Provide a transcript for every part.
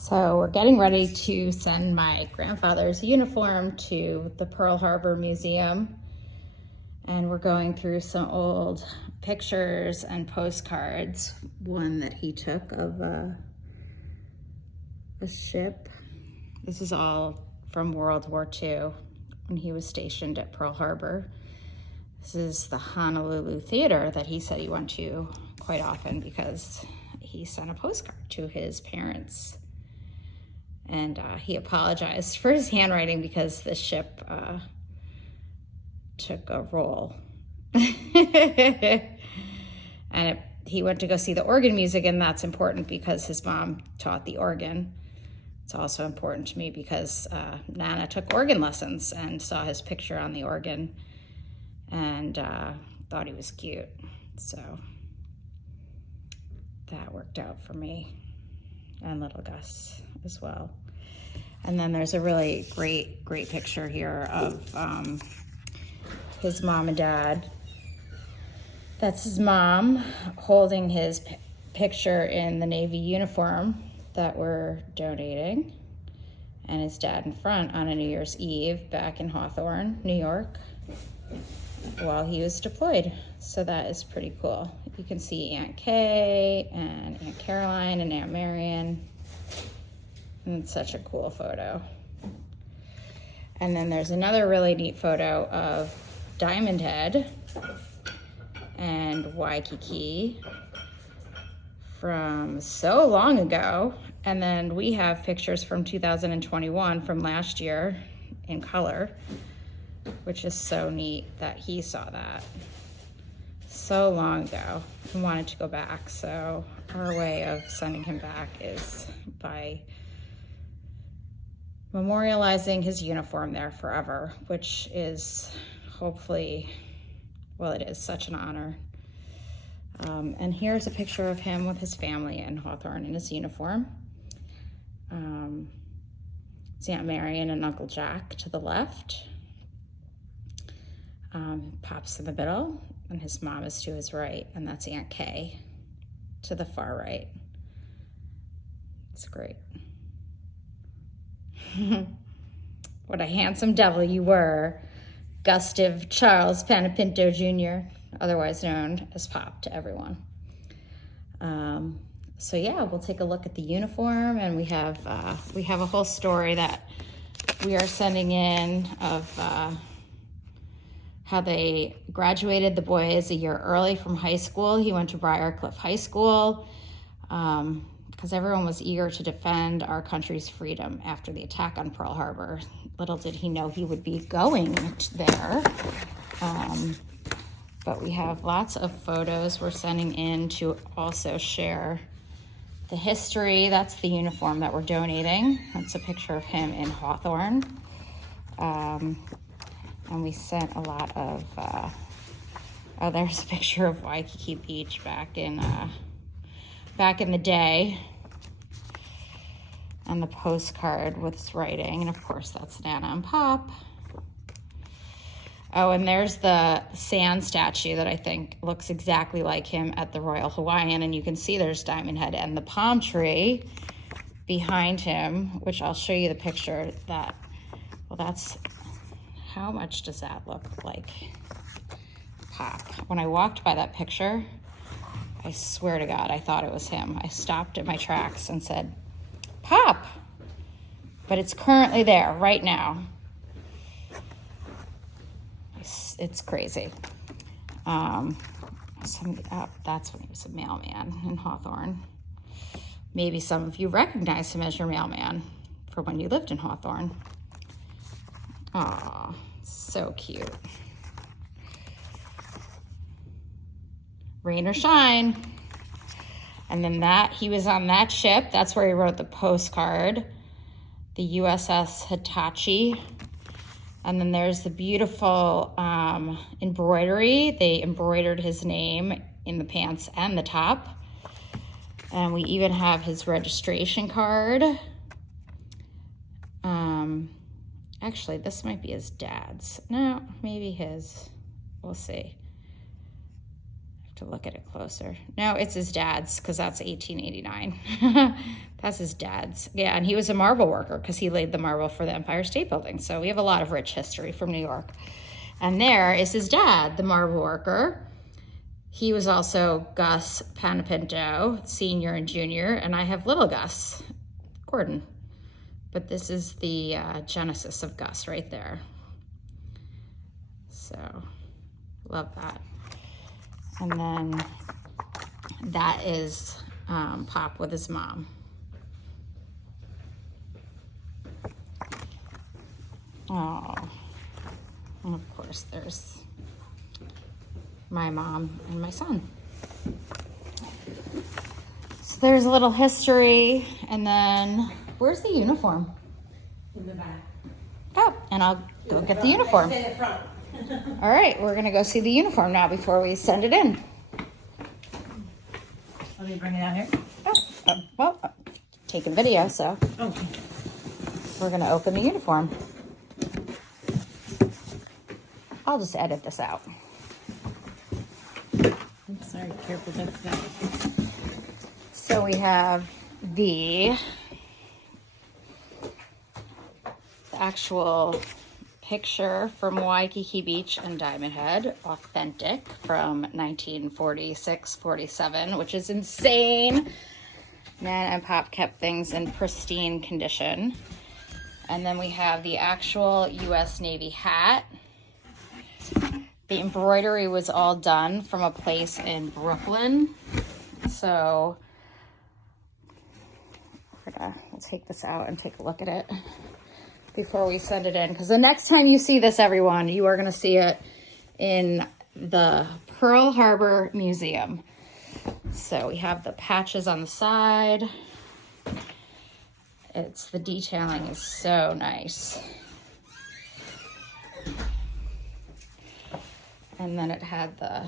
So we're getting ready to send my grandfather's uniform to the Pearl Harbor Museum. And we're going through some old pictures and postcards. One that he took of a ship. This is all from World War II when he was stationed at Pearl Harbor. This is the Honolulu Theater that he said he went to quite often because he sent a postcard to his parents. And he apologized for his handwriting because the ship took a roll. And he went to go see the organ music, and that's important because his mom taught the organ. It's also important to me because Nana took organ lessons and saw his picture on the organ and thought he was cute. So that worked out for me and little Gus as well. And then there's a really great picture here of his mom and dad. That's his mom holding his picture in the Navy uniform that we're donating, and his dad in front on a New Year's Eve back in Hawthorne, New York, while he was deployed. So that is pretty cool. You can see Aunt Kay and Aunt Caroline and Aunt Marion. And it's such a cool photo. And then there's another really neat photo of Diamond Head and Waikiki from so long ago. And then we have pictures from 2021 from last year in color, which is so neat that he saw that so long ago and wanted to go back. So our way of sending him back is by memorializing his uniform there forever, which is hopefully, well, it is such an honor. And here's a picture of him with his family in Hawthorne in his uniform. It's Aunt Marion and Uncle Jack to the left. Pop's in the middle, and his mom is to his right, and that's Aunt Kay to the far right. It's great. What a handsome devil you were, Gustave Charles Panepinto Jr., otherwise known as Pop to everyone. So yeah, we'll take a look at the uniform, and we have a whole story that we are sending in of how they graduated the boys a year early from high school. He went to Briarcliff High School because everyone was eager to defend our country's freedom after the attack on Pearl Harbor. Little did he know he would be going there. But we have lots of photos we're sending in to also share the history. That's the uniform that we're donating. That's a picture of him in Hawthorne. And we sent a lot of, oh, there's a picture of Waikiki Beach back in the day. And the postcard with his writing. And of course, that's Nana and Pop. Oh, and there's the sand statue that I think looks exactly like him at the Royal Hawaiian. And you can see there's Diamond Head and the palm tree behind him, which I'll show you the picture that, well, that's, how much does that look like Pop? When I walked by that picture, I swear to God, I thought it was him. I stopped at my tracks and said, Pop, but it's currently there right now. It's crazy. That's when he was a mailman in Hawthorne. Maybe some of you recognize him as your mailman for when you lived in Hawthorne. Aw, so cute. Rain or shine. And then he was on that ship. That's where he wrote the postcard, the USS Hitachi. And then there's the beautiful embroidery. They embroidered his name in the pants and the top. And we even have his registration card. Actually, this might be his dad's. No, maybe his. We'll see. I have to look at it closer. No, it's his dad's, because that's 1889. That's his dad's. Yeah, and he was a marble worker because he laid the marble for the Empire State Building. So we have a lot of rich history from New York. And there is his dad, the marble worker. He was also Gus Panepinto, Sr. and Jr., and I have little Gus, Gordon. But this is the genesis of Gus right there. So, love that. And then that is Pop with his mom. Oh, and of course there's my mom and my son. So there's a little history, and then where's the uniform? In the back. Oh, and I'll go get the uniform. In the front. All right, we're gonna go see the uniform now before we send it in. Let me bring it out here. Oh, well, taking video, so Okay. we're gonna open the uniform. I'll just edit this out. I'm sorry, careful, that's that. So we have the actual picture from Waikiki Beach and Diamond Head, authentic, from 1946-47, which is insane. Nan and Pop kept things in pristine condition. And then we have the actual U.S. Navy hat. The embroidery was all done from a place in Brooklyn. So we'll take this out and take a look at it before we send it in. Because the next time you see this, everyone, you are going to see it in the Pearl Harbor Museum. So we have the patches on the side. The detailing is so nice. And then it had the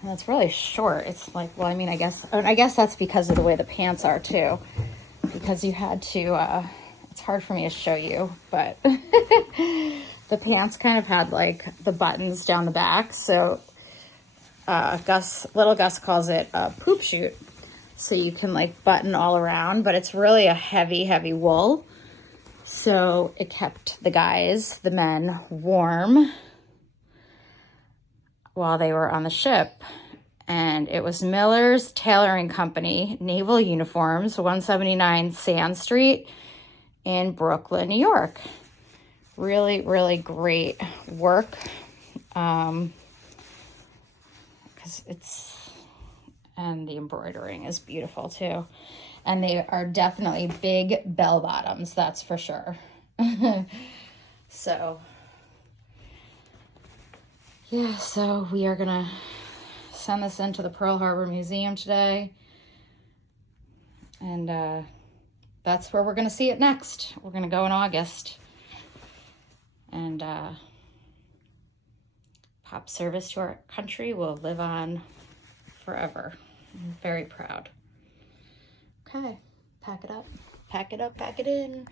and it's really short. It's like, well, I mean, I guess that's because of the way the pants are too. Because you had to, it's hard for me to show you, but the pants kind of had like the buttons down the back. So little Gus calls it a poop chute. So you can like button all around, but it's really a heavy, heavy wool. So it kept the men, warm while they were on the ship. And it was Miller's Tailoring Company, Naval Uniforms, 179 Sand Street in Brooklyn, New York. Really, really great work. Because and the embroidering is beautiful too. And they are definitely big bell bottoms, that's for sure. So, yeah, so we are gonna send this into the Pearl Harbor Museum today. And that's where we're gonna see it next. We're gonna go in August. And Pop's service to our country will live on forever. I'm very proud. Okay, pack it up, pack it in.